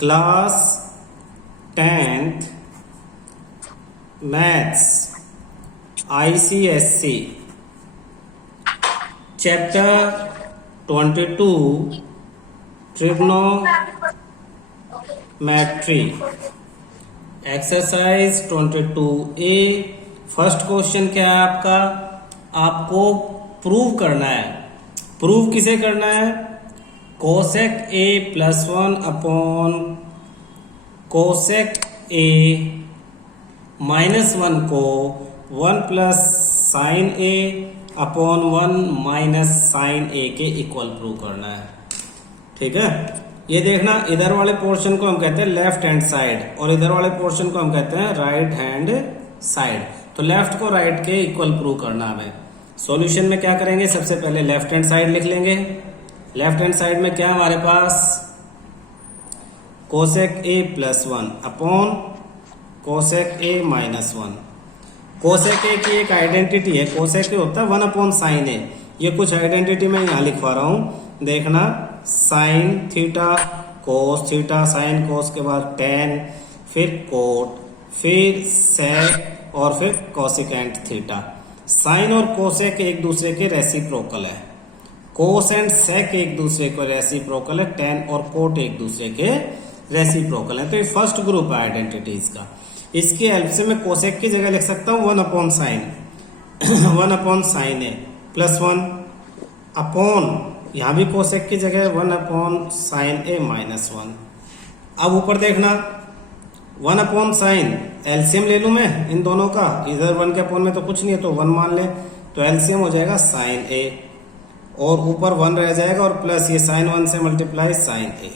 Class 10th maths ICSC chapter 22 trigonometry exercise 22A। First question क्या है आपका? आपको प्रूव करना है। प्रूव किसे करना है? Cosec A +1 upon cosec A -1 को 1 plus sine A upon 1 minus sine A के इक्वल प्रूव करना है। ठीक है, ये देखना, इधर वाले पोर्शन को हम कहते हैं लेफ्ट हैंड साइड और इधर वाले पोर्शन को हम कहते हैं राइट हैंड साइड। तो लेफ्ट को राइट के इक्वल प्रूव करना हमें। सॉल्यूशन में क्या करेंगे? सबसे पहले लेफ्ट हैंड साइड लिख लेंगे। लेफ्ट हैंड साइड में क्या हमारे पास? Cosec A +1 upon cosec A -1। Cosec A की एक आइडेंटिटी है, कोसेक A होता है 1 अपॉन साइन A। ये कुछ आइडेंटिटी मैं यहां लिखवा रहा हूं, देखना। Sine theta, cos theta, sine cos के बाद टेन, फिर कोट, फिर सेक और फिर कोसिकेंट थीटा। साइन और कोसेक एक दूसरे के रेसिप्रोकल है, कोस एंड सेक एक दूसरे को रेसिप्रोकल है, टेन और कोट एक दूसरे के रेसिप्रोकल है। तो ये फर्स्ट ग्रुप है आइडेंटिटीज का। इसकी हेल्प से मैं कोसेक की जगह लिख सकता हूं 1 upon sign 1 upon sine A +1 upon, यहां भी कोसेक की जगह 1 अपॉन साइन A -1। अब ऊपर देखना, 1 अपॉन साइन, एलसीएम ले लूं मैं इन दोनों का, इधर 1 के अपॉन में तो कुछ नहीं है तो 1 मान ले, तो एलसीएम हो जाएगा साइन A और ऊपर 1 रह जाएगा और प्लस ये साइन 1 से मल्टीप्लाई साइन A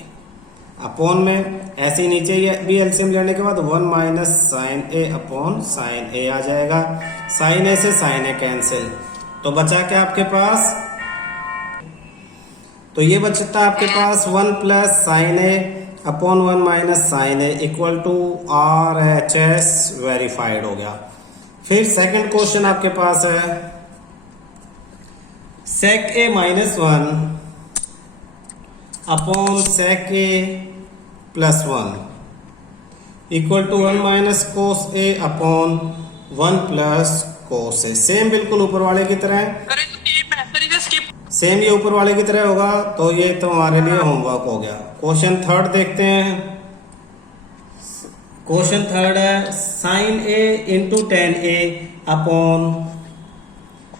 अपॉन में ऐसे ही नीचे ये भी एलसीएम लेने के बाद 1 minus sine A upon sine A आ जाएगा। साइन A से साइन A कैंसिल, तो बचा क्या आपके पास? तो ये बचता आपके पास 1 plus sine A upon 1 minus sine A equal to RHS verified हो गया। फिर सेकंड क्वेश्चन आपके पास है sec A -1 upon sec A +1 equal to 1 minus cos A upon 1 plus cos A। Same बिल्कुल ऊपर वाले की तरह, सेम ये ऊपर वाले की तरह होगा। तो ये तो हमारे लिए होमवर्क हो गया। क्वेश्चन थर्ड देखते हैं। क्वेश्चन थर्ड है sine A into 10A upon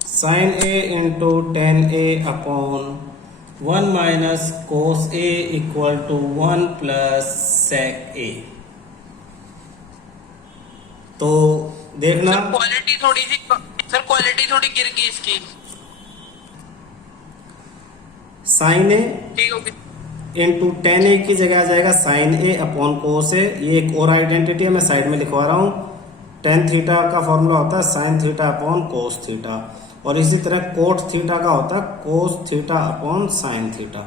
sine A into 10A upon 1 minus cos A equal to 1 plus sec A। तो देखना क्वालिटी थोड़ी गिर गई इसकी। साइन A ठीक होगी इंटू 10A की जगह आ जाएगा sine A upon cos A। ये एक और आइडेंटिटी है, मैं साइड में लिखवा रहा हूं। टेन थीटा का फॉर्मूला होता है sign theta upon cos theta, और इसी तरह कोट थीटा का होता है कोस थीटा अपॉन साइन थीटा।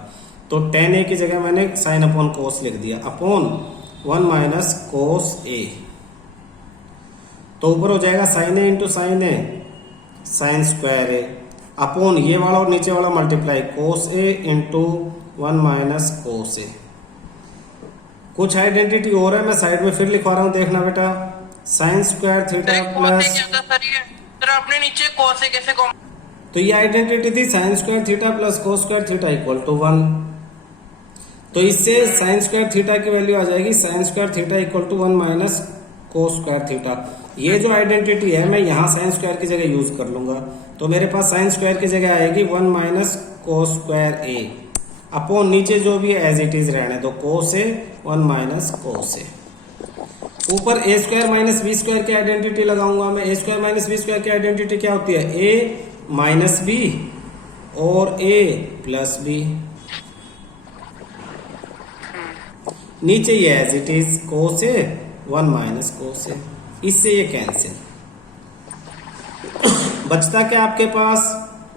तो 10A की जगह मैंने साइन अपॉन कोस लिख दिया अपॉन 1 माइनस कोस A। तो ऊपर हो जाएगा sine A into sine A sine square A upon ये वाला और नीचे वाला multiply cos A into 1 minus cos A। कुछ आइडेंटिटी और है, मैं साइड में फिर लिखवा रहा हूं, देखना बेटा। साइन स्क्वायर थीटा प्लस, आपने नीचे कोस A कैसे कॉमन? तो ये आइडेंटिटी थी sine square theta plus cos square theta equal to 1। तो इससे साइन स्क्वायर थीटा की वैल्यू आ जाएगी sine square theta equal to 1 minus cos square theta. ये जो आइडेंटिटी है मैं यहाँ साइन स्क्वायर की जगह यूज कर लूंगा, तो मेरे पास साइन स्क्वायर की जगह आएगी 1 minus cos square A upon नीचे जो भी एज इट इज रहने दो cos A 1 minus cos A। ऊपर A square minus B square की आइडेंटिटी लगाऊंगा मैं। A square minus B square की आइडेंटिटी क्या होती है? A माइनस B और A प्लस B। नीचे ये as it is cos A 1 minus cos A, इससे ये कैंसिल। बचता क्या आपके पास?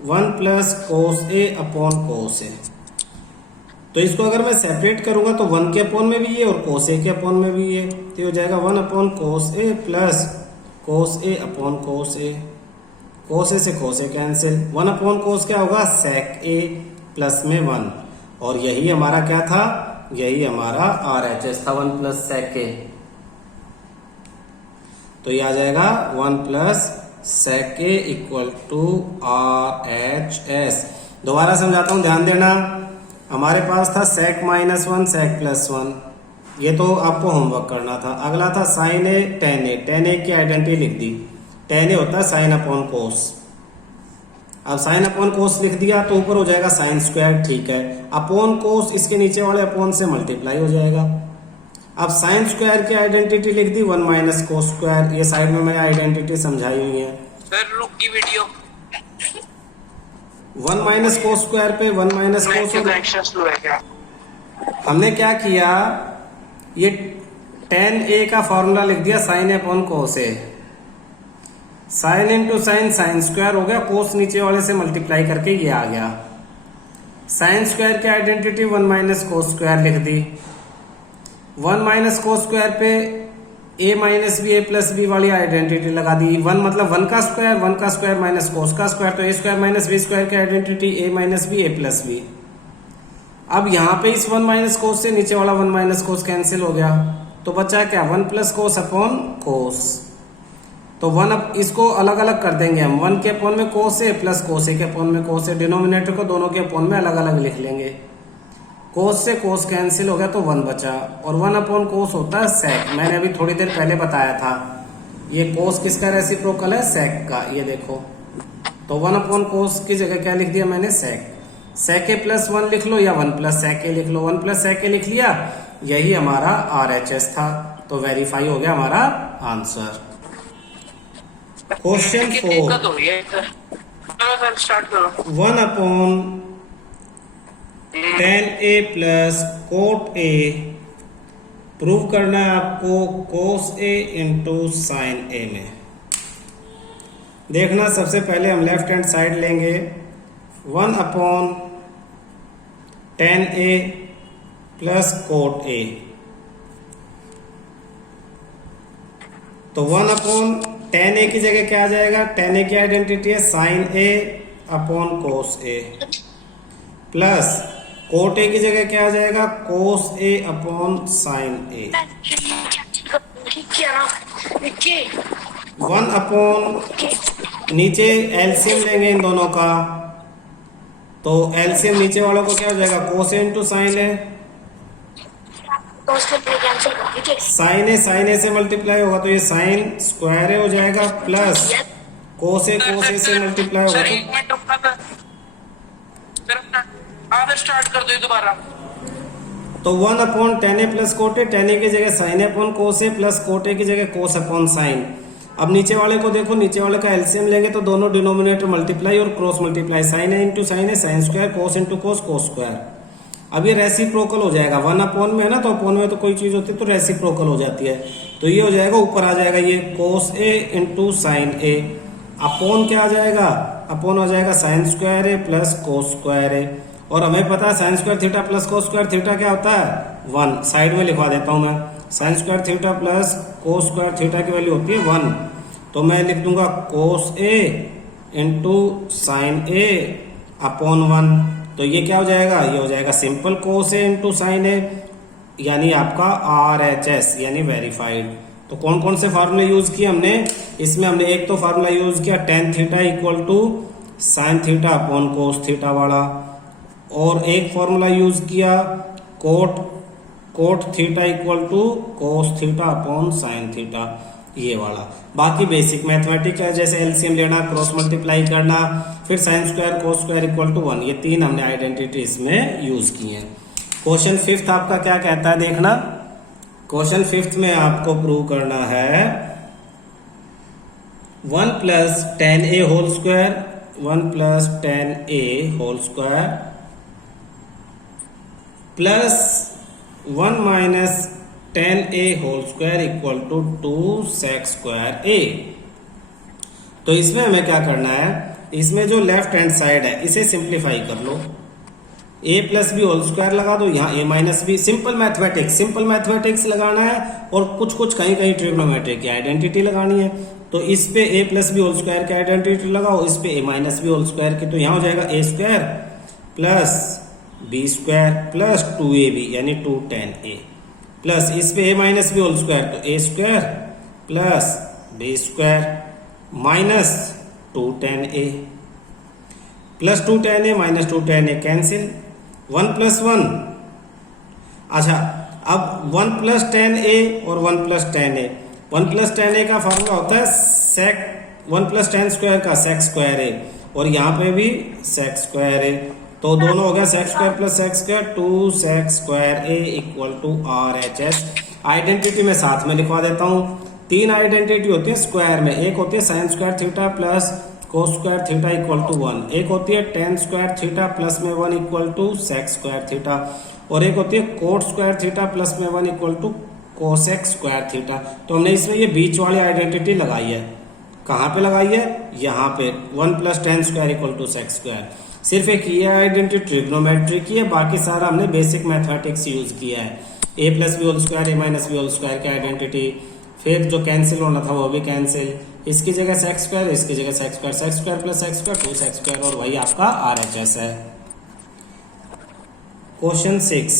1 plus cos A upon cos A। तो इसको अगर मैं सेपरेट करूंगा तो 1 के अपॉन में भी ये और कोस A के अपॉन में भी ये, तो हो जाएगा 1 upon cos A plus cos A upon cos A। Cos A से कोस A कैंसिल, 1 अपॉन कोस क्या होगा? सेक A प्लस में 1, और यही हमारा क्या था? यही हमारा RHS था 1 प्लस sec a। तो ये आ जाएगा 1 plus sec a equal to RHS। दोबारा समझाता हूं, ध्यान देना। हमारे पास था sec -1 sec +1, ये तो आपको होमवर्क करना था। अगला था sin a tan a। tan a की आइडेंटिटी लिख दी। tan a होता है साइन अपॉन कोस। अब साइन अपॉन कोस लिख दिया तो ऊपर हो जाएगा साइन स्क्वायर, ठीक है। अपॉन कोस इसके नीचे वाले अपॉन से मल्टीप्लाई हो जाएगा। अब साइन स्क्वायर की आइडेंटिटी लिख दी 1 माइनस कोस स्क्वायर। ये साइड में मैंने आइडेंटिटी समझाई हुई है। सर रुक की वीडियो 1 माइनस कोस स्क्वायर पे 1 माइनस कोस। कनेक्शन स्लो है क्या? हमने क्या किया, ये tan a का फॉर्मूला लिख दिया sine upon cos A. Sine into sine sine square हो गया, कोस नीचे वाले से मल्टीप्लाई करके ये आ गया। साइन स्क्वायर की आइडेंटिटी 1 माइनस कोस स्क्वायर लिख दी। 1 माइनस कोस स्क्वायर पे a minus B a plus B वाली आइडेंटिटी लगा दी। 1 मतलब 1 का स्क्वायर माइनस कोस का स्क्वायर, तो a square minus B square की identity a minus B a plus B. अब यहाँ पे इस 1 माइनस कोस से नीचे वाला 1 माइनस कोस कैंसिल हो गया, तो बचा क्या 1 प्लस कोस अपॉन कोस। तो 1 अब इसको अलग अलग कर देंगे हम। 1 के अपॉन में कोस ए प्लस कोस ए के अपॉन में कोस ए। डिनोमिनेटर को दोनों के अपॉन में अलग अलग लिख लेंगे। कोस से कोस कैंसिल हो गया तो 1 बचा, और 1 अपॉन कोस होता है सेक। मैंने अभी थोड़ी देर पहले बताया था, ये कोस किसका रेसिप्रोकल है, सेक का। ये देखो, तो 1 अपॉन कोस की जगह क्या लिख दिया मैंने, सेक। सेक ए प्लस 1 लिख लो या 1 प्लस सेक ए लिख लो। 1 प्लस सेक ए लिख लिया, यही हमारा RHS था। तो वेरीफाई हो गया हमारा आंसर। क्वेश्चन 4, दिक्कत हो रही है सर। चलो सर स्टार्ट करो। 1 upon tan a plus coat a prove करना है आपको cos a into sine a में। देखना, सबसे पहले हम लेफ्ट हैंड साइड लेंगे। 1 upon tan a plus coat a, तो 1 अपॉन tan a की जगह क्या आ जाएगा, tan a की आइडेंटिटी है sine a upon cos a, plus cot A की जगह क्या आ जाएगा, cos A upon sine A. 1 upon नीचे एलसीएम लेंगे इन दोनों का, तो एलसीएम नीचे वालों को क्या हो जाएगा, कोस ए इंटू साइन ए। साइन ए से मल्टीप्लाई होगा तो ये साइन स्क्वायर ए हो जाएगा, प्लस कोस ए से मल्टीप्लाई होगा सर एक मिनट रुकना था सर, आप स्टार्ट कर दो दोबारा। तो 1 upon tan a plus cot A, tan a की जगह sine A upon cos A plus cot A की जगह कोस अपॉन साइन। अब नीचे वाले को देखो, नीचे वाले का एलसीएम लेंगे तो दोनों डिनोमिनेटर मल्टीप्लाई और क्रॉस मल्टीप्लाई। साइन ए इंटू साइन ए साइन स्क्वायर, कोस इंटू कोस कोस स्क्वायर। अब ये रेसिप्रोकल हो जाएगा। 1 अपॉन में है ना, तो अपॉन में तो कोई चीज होती है तो रेसिप्रोकल हो जाती है। तो ये हो जाएगा, ऊपर आ जाएगा ये कोस ए इंटू साइन ए। अपॉन क्या आ जाएगा, अपॉन आ जाएगा sign square A plus cos square A. और हमें पता है sine square theta plus cos square theta क्या होता है, 1। साइड में लिखवा देता हूं मैं, sign square theta plus cos square theta की वैल्यू होती है 1। तो मैं लिख दूंगा कोस ए इंटू साइन ए अपॉन 1। तो ये क्या हो जाएगा, ये हो जाएगा सिंपल कोस ए इंटू साइन ए, यानी आपका RHS यानी वेरीफाइड। तो कौन कौन से फार्मूले यूज किए हमने इसमें, हमने एक तो फार्मूला यूज किया tan theta equal to sine theta upon cos theta वाला, और एक फॉर्मूला यूज किया cot theta equal to cos theta upon sine theta, ये वाला। बाकी बेसिक मैथमेटिक्स है, जैसे एलसीएम लेना, क्रॉस मल्टीप्लाई करना, फिर sine square cos square equal to 1, ये 3 हमने आइडेंटिटी इसमें यूज की है। क्वेश्चन 5 आपका क्या कहता है, देखना। क्वेश्चन 5 में आपको प्रूव करना है 1 plus tan a whole square, 1 plus tan a whole square plus 1 minus tan a whole square equal to 2 sec square a। तो इसमें हमें क्या करना है, इसमें जो लेफ्ट हैंड साइड है इसे सिंप्लीफाई कर लो। a plus B whole square लगा दो, यहाँ a minus B. Simple mathematics लगाना है, और कुछ कहीं ट्रिग्नोमेट्री की आइडेंटिटी लगानी है। तो इस पे a plus B whole square की आइडेंटिटी लगाओ, इस पे a minus B whole square की। तो यहाँ हो जाएगा a square plus B square plus 2ab यानी 2 tan a प्लस इस पे a minus B whole square तो a square plus B square minus 2 tan a plus 2 tan a minus 2 tan a cancel 1 plus 1। अच्छा अब 1 plus tan a और 1 plus tan a 1 plus tan a का formula होता है sec 1 plus tan square का sec square a और यहाँ पे भी sec स्क्वायर a तो दोनों हो गया sec square plus sec square 2 sec square a equal to RHS। Identity में साथ में लिखवा देता हूँ। तीन आइडेंटिटी होती है स्क्वायर में, एक होती है sine square theta plus cos square theta equal to 1, एक होती है टेन स्क्वायर थीटा प्लस में 1 equal to sec square theta और एक होती है कोट स्क्वायर थीटा प्लस में 1 equal to cosec square theta. तो हमने इसमें ये बीच वाली आइडेंटिटी लगाई है। कहाँ पे लगाई है? यहाँ पे 1 plus tan square equal to sec square. सिर्फ एक ये आइडेंटिटी ट्रिग्नोमेट्री की है, बाकी सारा हमने बेसिक मैथमेटिक्स यूज किया है। A plus B whole square A minus B whole square की आइडेंटिटी, फिर जो कैंसिल होना था वो भी कैंसिल, इसकी जगह सेक स्क्वायर इसकी जगह sec square plus sec square 2 sec square और वही आपका RHS है। Question 6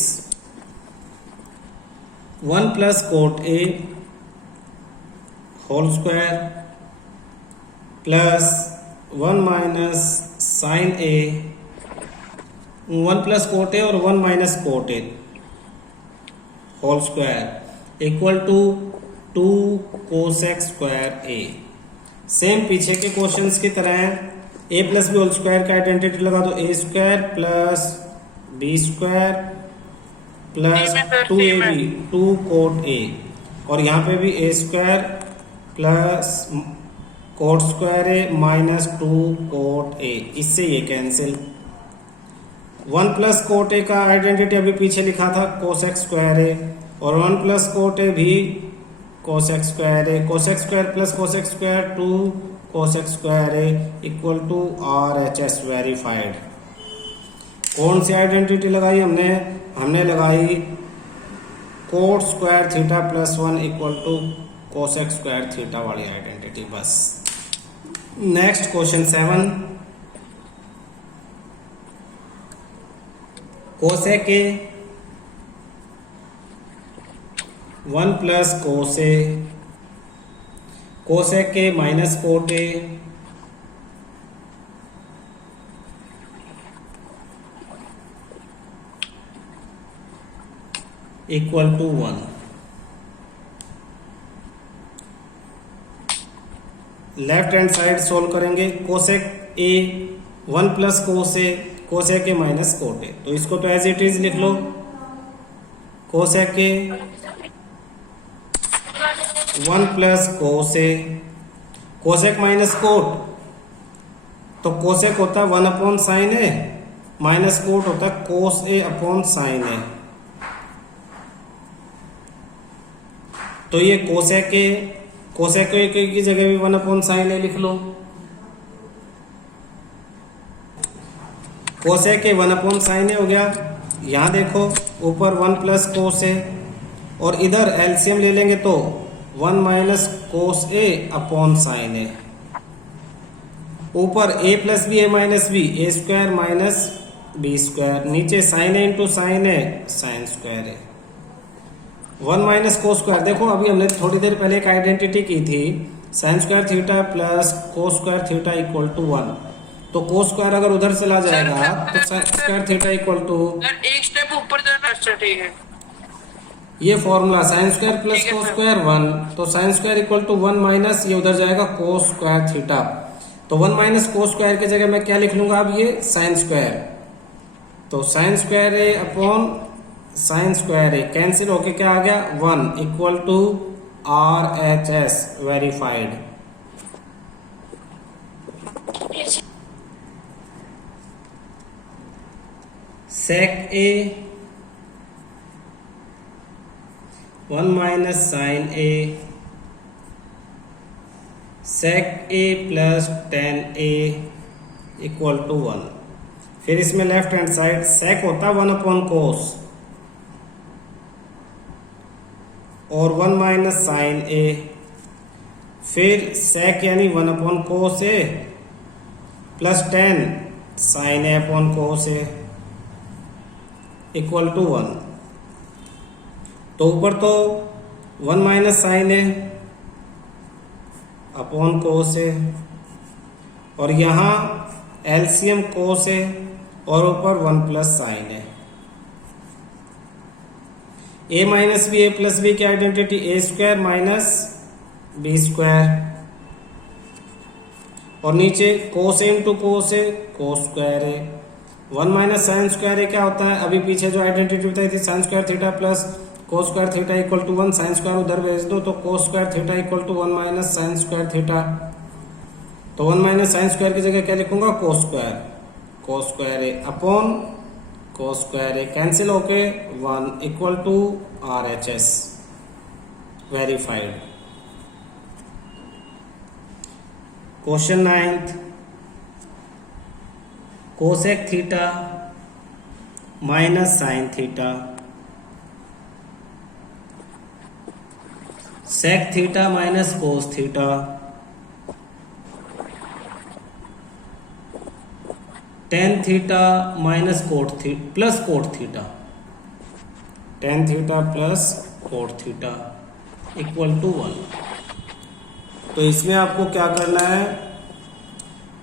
1 plus cot A whole square plus 1 minus sine A, 1 plus cot A और 1 minus cot A whole square equal to 2 cosec square A. Same पीछे के questions की तरह है। A plus B whole square का identity लगा दो, A square plus B square plus 2ab 2 cot A और यहाँ पे भी A square plus cot square A minus 2 cot A, इससे ये कैंसिल। 1 प्लस कोट ए का आइडेंटिटी अभी पीछे लिखा था कोसेक स्क्वायर ए और 1 प्लस कोट ए भी cosec square A, cosec square plus cosec square 2 cosec square A equal to RHS verified. कौन सी आइडेंटिटी लगाई हमने? हमने लगाई cot square theta plus 1 equal to cosec square theta वाली identity. बस next question 7 cosec A 1 plus cos A, cosec A minus cot A equal to 1। Left hand side solve करेंगे। Cosec A 1 plus cos A, cosec A minus cot A, तो इसको तो as it is लिख लो। Cosec A 1 plus cos A, cosec minus cot तो cosec होता है 1 upon sine A minus cot होता है कोस ए अपॉन साइन ए। तो ये कोसेक ए की जगह भी 1 अपॉन साइन ए लिख लो। कोसेक ए 1 अपॉन साइन ए हो गया। यहां देखो ऊपर 1 प्लस कोस ए और इधर एलसीएम ले लेंगे तो 1 minus cos A upon sine ए। ऊपर ए प्लस बी ए माइनस बी, ए स्क्वायर माइनस बी स्क्वायर, नीचे sign A into sine A sign square A. 1 minus cos square, देखो अभी हमने थोड़ी देर पहले एक आइडेंटिटी की थी sine square theta plus cos square theta equal to 1, तो कोस स्क्वायर अगर उधर चला जाएगा तो sine square theta equal to एक स्टेप ऊपर जाना। अच्छा ठीक है, ये formula sine square plus cos square 1, तो sine square equal to 1 minus ये उधर जाएगा कोस स्क्वायर थीटा, तो 1 माइनस कोस स्क्वायर की जगह मैं क्या लिख लूंगा अब ये साइन स्क्वायर, तो sine square A upon sine square A cancel होके क्या आ गया 1 equal to RHS verified. Sec A 1 minus sine A, sec A plus tan A equal to 1। फिर इसमें लेफ्ट हैंड साइड सेक होता है 1 अपॉन कोस और 1 माइनस साइन ए, फिर सेक यानी 1 upon cos A plus 10 sine A upon cos A equal to 1। तो ऊपर तो 1 minus sine A upon cos A, और यहाँ एलसीएम कोस है और ऊपर 1 प्लस साइन है। ए माइनस बी ए प्लस बी की आइडेंटिटी ए स्क्वायर माइनस बी स्क्वायर, और नीचे कोस ए इंटू कोस है कोस स्क्वायर है। 1 माइनस साइन स्क्वायर है क्या होता है, अभी पीछे जो आइडेंटिटी बताई थी sine square theta plus cos square theta equal to 1, sine square उधर भेज दो तो cos square theta equal to 1 minus sine square theta. तो 1 माइनस साइन स्क्वायर की जगह क्या लिखूंगा, cos square A upon cos square A, cancel होके 1 equal to RHS verified. Question 9th, cosec theta minus sine theta, sec theta minus cos theta, tan theta minus cot theta plus cot theta, tan theta plus cot theta equal to 1। तो इसमें आपको क्या करना है,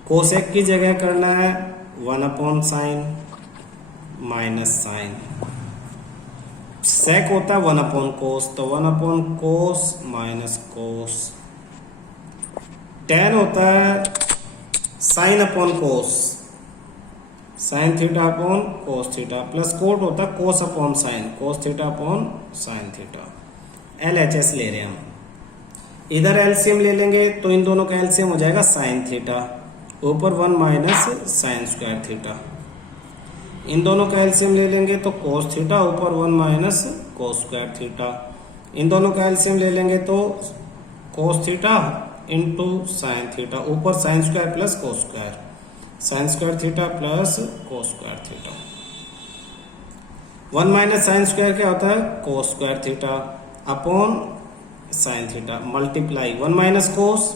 cosec की जगह करना है 1 अपॉन साइन माइनस साइन, सेक होता है 1 अपॉन कोस तो 1 अपॉन कोस माइनस कोस, टेन होता है साइन अपॉन कोस, sign theta upon cos theta, plus coat होता है कोस अपॉन साइन, कोस theta upon sine theta. LHS ले रहे हैं हम, इधर एलसीएम ले लेंगे तो इन दोनों का एलसीएम हो जाएगा साइन थीटा, ऊपर 1 माइनस साइन स्क्वायर थीटा। इन दोनों का एलसीएम ले लेंगे तो कोस थीटा, ऊपर 1 माइनस कोस स्क्वायर थीटा। इन दोनों का एलसीएम ले लेंगे तो cos theta into sine theta, ऊपर sine square plus cos square, sine square theta plus cos square theta. 1 minus sine square क्या होता है, cos square theta upon sine theta, multiply 1 minus cos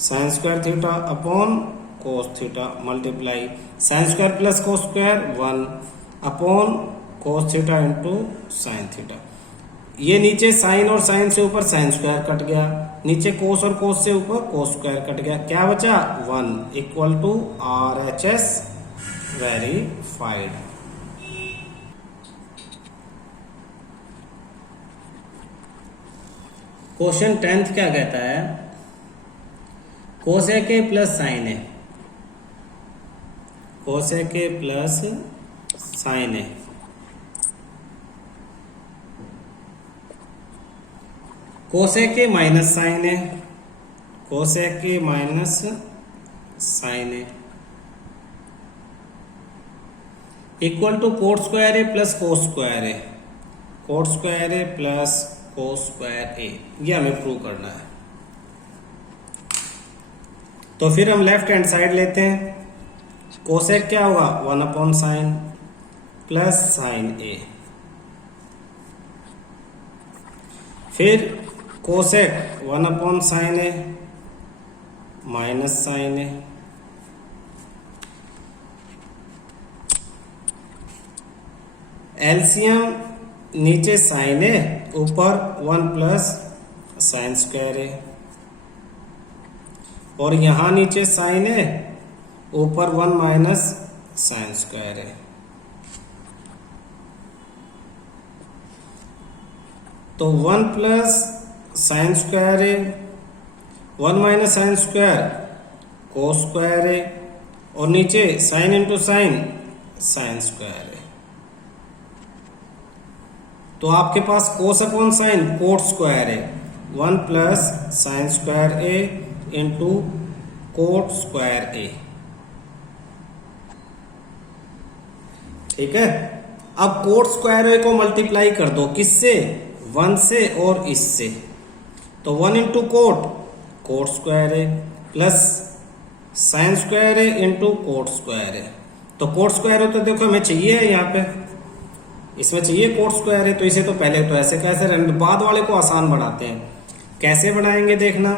sine square theta upon cos theta, multiply sine square plus cos square 1 upon cos theta into sine theta. ये नीचे sign और sign से ऊपर sine square cut गया, नीचे कोस और कोस से ऊपर कोस स्क्वायर कट गया, क्या बचा 1 equal to RHS verified. Question 10th क्या कहता है, cosec A plus sine A, cosec A plus sine A, cosec A minus sine A, cosec A minus sine A equal to cot square A plus cos square A, cot square A plus cos square A, ये हमें prove करना है। तो फिर हम left hand side लेते हैं, cosec क्या होगा 1 अपॉन साइन प्लस साइन ए, फिर cosec 1 upon sine A minus sine A, LCM नीचे साइन ए ऊपर 1 प्लस साइन स्क्वायर ए, और यहां नीचे साइन ए ऊपर 1 माइनस साइन स्क्वायर ए। तो 1 plus sine square A, 1 minus sine square cos square A, और नीचे sine into sine sine square A. तो आपके पास cos upon sine cot square है, 1 plus sine square A into cot square A, ठीक है। अब कोट स्क्वायर ए को मल्टीप्लाई कर दो, किससे 1 से और इससे, तो 1 into cot square A plus sine square A into cot square A. तो कोट स्क्वायर हो तो देखो हमें चाहिए है, यहाँ पे इसमें चाहिए कोट स्क्वायर है, तो इसे तो पहले तो ऐसे कैसे रहने, बाद वाले को आसान बनाते हैं। कैसे बनाएंगे देखना,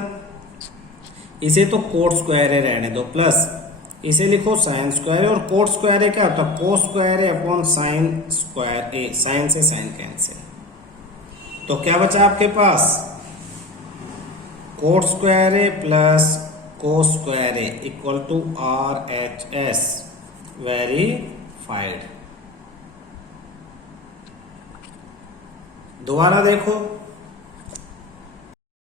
इसे तो कोट स्क्वायर है रहने दो, प्लस इसे लिखो साइन स्क्वायर ए, और कोट स्क्वायर ए क्या होता है, cos square A upon sine square A, sine से साइन कैंसिल। तो क्या बचा आपके पास, cot square A plus cos square A equal to RHS verified. दोबारा देखो,